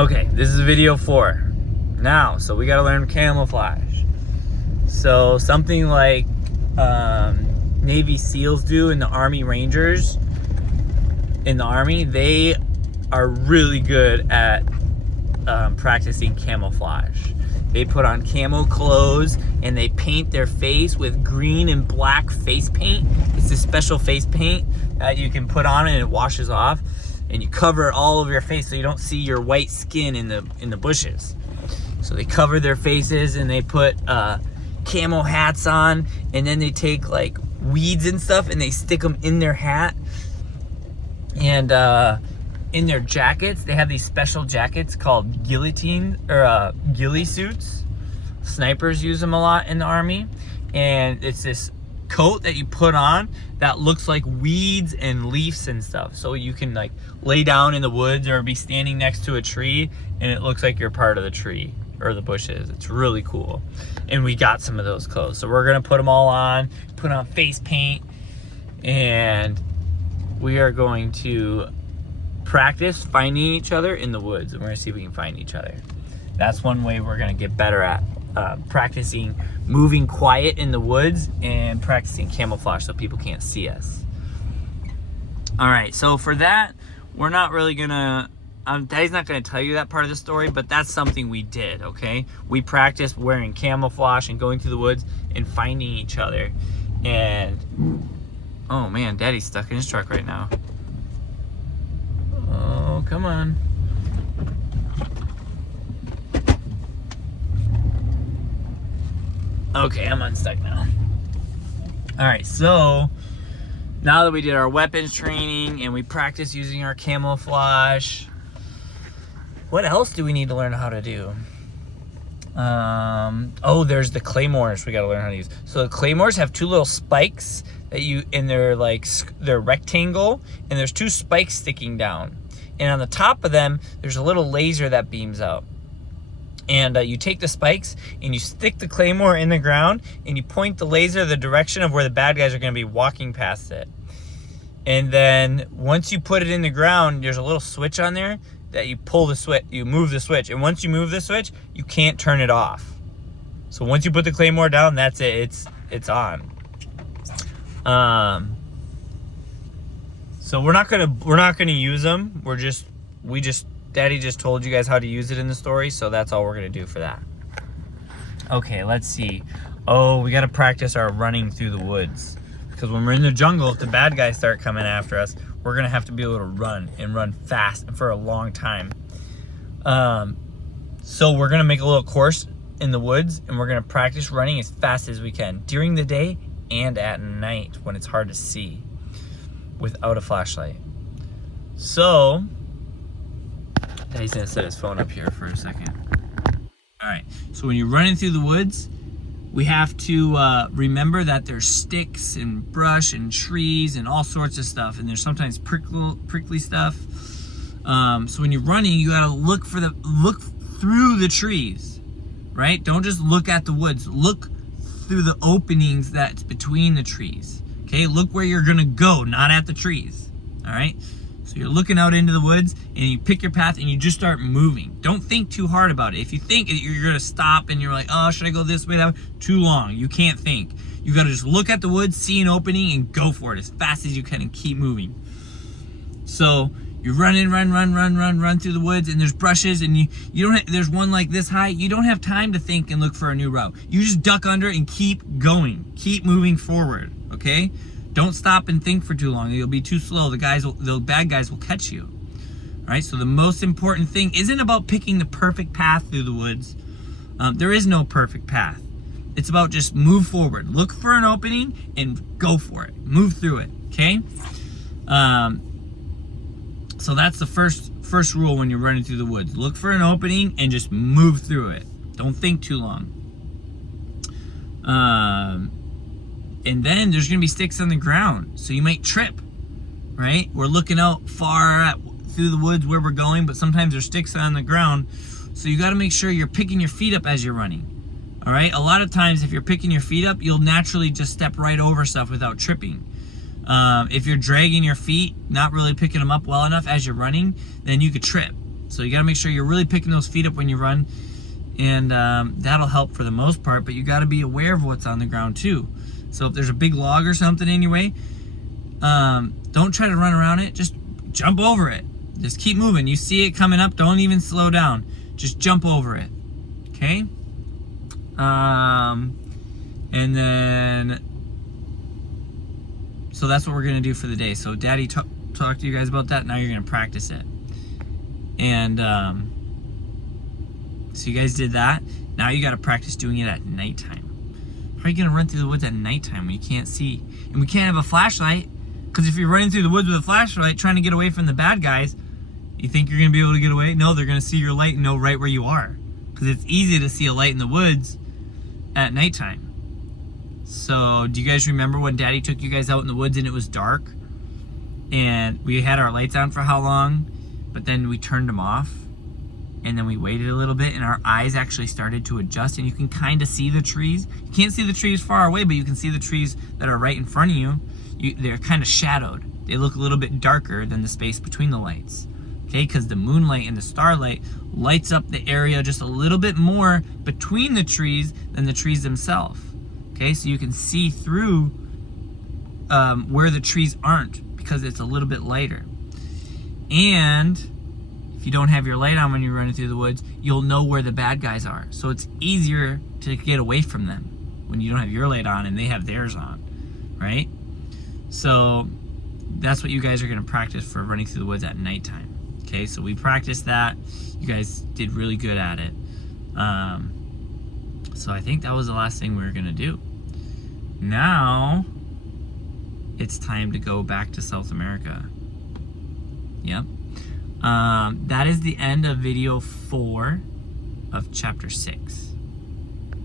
Okay, this is video 4. Now, so we gotta learn camouflage. So something like Navy SEALs do and the Army Rangers in the Army, they are really good at practicing camouflage. They put on camo clothes and they paint their face with green and black face paint. It's a special face paint that you can put on and it washes off, and you cover all of your face so you don't see your white skin in the bushes. So they cover their faces and they put camo hats on, and then they take like weeds and stuff and they stick them in their hat. And in their jackets, they have these special jackets called guillotine or ghillie suits. Snipers use them a lot in the Army, and it's this coat that you put on that looks like weeds and leaves and stuff, so you can like lay down in the woods or be standing next to a tree and it looks like you're part of the tree or the bushes. It's really cool. And we got some of those clothes, so we're gonna put them all on, put on face paint, and we are going to practice finding each other in the woods, and we're gonna see if we can find each other. That's one way we're gonna get better at practicing moving quiet in the woods and practicing camouflage so people can't see us. All right, so for that, we're not really gonna, Daddy's not gonna tell you that part of the story, but that's something we did, okay? We practiced wearing camouflage and going through the woods and finding each other. And, oh man, Daddy's stuck in his truck right now. Oh, come on. Okay, I'm unstuck now. All right, so now that we did our weapons training and we practiced using our camouflage, what else do we need to learn how to do? Oh, there's the claymores we gotta learn how to use. So the claymores have two little spikes that and they're rectangle, and there's two spikes sticking down. And on the top of them, there's a little laser that beams out. And you take the spikes and you stick the claymore in the ground and you point the laser the direction of where the bad guys are gonna be walking past it. And then once you put it in the ground, there's a little switch on there that you pull the switch, you move the switch. And once you move the switch, you can't turn it off. So once you put the claymore down, that's it, it's on. So we're not gonna use them. Daddy just told you guys how to use it in the story, so that's all we're gonna do for that. Okay, let's see. Oh, we gotta practice our running through the woods, because when we're in the jungle, if the bad guys start coming after us, we're gonna have to be able to run and run fast and for a long time. So we're gonna make a little course in the woods, and we're gonna practice running as fast as we can during the day and at night when it's hard to see without a flashlight. So Daddy's gonna set his phone up here for a second. All right, so when you're running through the woods, we have to remember that there's sticks and brush and trees and all sorts of stuff, and there's sometimes prickly stuff. So when you're running, you gotta look through the trees, right? Don't just look at the woods. Look through the openings that's between the trees. Okay, look where you're gonna go, not at the trees. All right. So you're looking out into the woods and you pick your path and you just start moving. Don't think too hard about it. If you think you're gonna stop and you're like, oh, should I go this way, that way? Too long, you can't think. You gotta just look at the woods, see an opening, and go for it as fast as you can and keep moving. So you're running, run through the woods, and there's brushes, and there's one like this high. You don't have time to think and look for a new route. You just duck under and keep going. Keep moving forward, okay? Don't stop and think for too long. You'll be too slow. The bad guys will catch you. All right, so the most important thing isn't about picking the perfect path through the woods. There is no perfect path. It's about just move forward. Look for an opening and go for it. Move through it, okay? So that's the first rule when you're running through the woods. Look for an opening and just move through it. Don't think too long. And then there's gonna be sticks on the ground, so you might trip, right? We're looking out far through the woods where we're going, but sometimes there's sticks on the ground, so you gotta make sure you're picking your feet up as you're running, all right? A lot of times if you're picking your feet up, you'll naturally just step right over stuff without tripping. If you're dragging your feet, not really picking them up well enough as you're running, then you could trip. So you got to make sure you're really picking those feet up when you run, and that'll help for the most part, but you got to be aware of what's on the ground too. So if there's a big log or something in your way, don't try to run around it, just jump over it. Just keep moving. You see it coming up, don't even slow down. Just jump over it, okay? And then, so that's what we're gonna do for the day. So Daddy talked to you guys about that, now you're gonna practice it. And so you guys did that. Now you gotta practice doing it at nighttime. How are you gonna run through the woods at nighttime when you can't see? And we can't have a flashlight, because if you're running through the woods with a flashlight trying to get away from the bad guys, you think you're gonna be able to get away? No, they're gonna see your light and know right where you are. Because it's easy to see a light in the woods at nighttime. So do you guys remember when Daddy took you guys out in the woods and it was dark? And we had our lights on for how long? But then we turned them off. And then we waited a little bit and our eyes actually started to adjust, and you can kind of see the trees. You can't see the trees far away, but you can see the trees that are right in front of you. They're kind of shadowed. They look a little bit darker than the space between the lights. Okay, because the moonlight and the starlight lights up the area just a little bit more between the trees than the trees themselves. Okay, so you can see through where the trees aren't, because it's a little bit lighter. And if you don't have your light on when you're running through the woods, you'll know where the bad guys are. So it's easier to get away from them when you don't have your light on and they have theirs on, right? So that's what you guys are gonna practice for running through the woods at nighttime. Okay, so we practiced that. You guys did really good at it. So I think that was the last thing we were gonna do. Now, it's time to go back to South America. Yep. That is the end of video 4 of chapter 6.